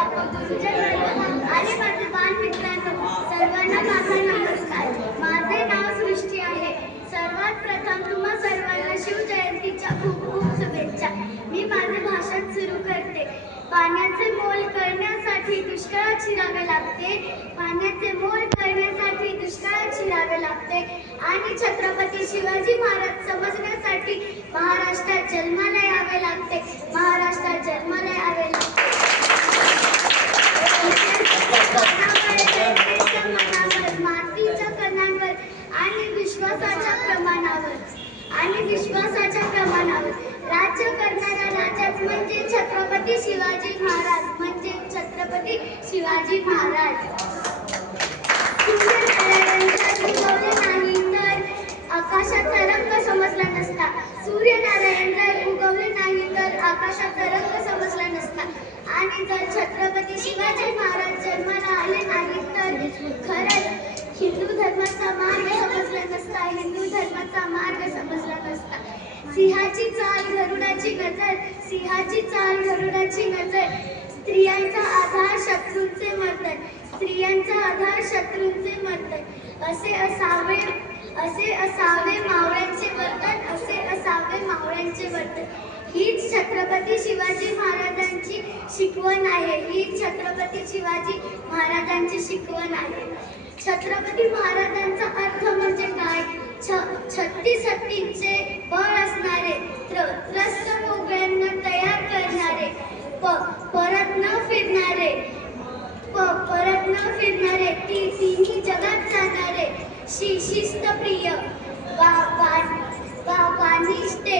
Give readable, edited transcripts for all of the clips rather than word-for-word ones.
प्राध्यापक, गुरुजन आणि माझे बालमित्रांनो, सर्वांना माझा नमस्कार. माझे नाव सृष्टी आहे. सर्वात प्रथम तुम्हा सर्वांना शिवजयंतीच्या खूप खूप शुभेच्छा. मी माझे भाषण सुरू करते. पाण्याचे मोल करण्यासाठी दुष्काळात शिरावे लागते. पाण्याचे मोल करण्यासाठी दुष्काळात शिरावे लागते. आणि छत्रपती शिवाजी महाराज समजण्यासाठी महाराष्ट्रात जन्माला यावे लागते. महाराष्ट्रात जन्माला यावे लागते. मातीच्या कणांवर आणि विश्वासाच्या प्रमाणावर राज्य करणारा राजाच म्हणजे छत्रपती शिवाजी महाराज. छत्रपती शिवाजी महाराज. सूर्यनारायण जर उगवले नाही तर आकाशाचा रंग समजला नसता. सूर्यनारायण जर उगवले नाही तर आकाशाचा रंग समजला नसता. आणि जर छत्रपती शिवाजी महाराज जन्माला आले नाही तर खरंच हिंदू धर्माचा मार्ग समजला नसता. हिंदू धर्माचा मार्ग समजला नसता. सिंहाची चाल गरुडाची नजर. सिंहाची चाल गरुडाची नजर. स्त्रियांचा आधार शत्रूंचे मर्दन. स्त्रियांचा आधार शत्रूंचे मर्दन. असे असावे मावळ्यांचे वर्तन. असे असावे मावळ्यांचे वर्तन. हीच छत्रपती शिवाजी महाराजांची शिकवण आहे. हीच छत्रपती शिवाजी महाराजांची शिकवण आहे. छत्रपती महाराजांचा अर्थ म्हणजे काय? 36 हत्तींचे बळ असणारे, त्रस्त मोगळ्यांना तयार करणारे, परत न फिरणारे, तिन्ही जगात जाणारे, शिस्तप्रिय, वानिष्ठे,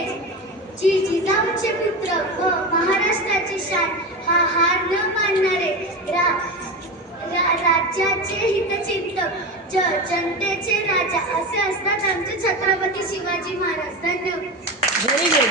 जिजाऊचे पुत्र व महाराष्ट्राची शान, हार न मानणारे, राज्याचे हितचिंतक, जनतेचे राजा, असे असतात आमचे छत्रपती शिवाजी महाराज. धन्यवाद. Very good.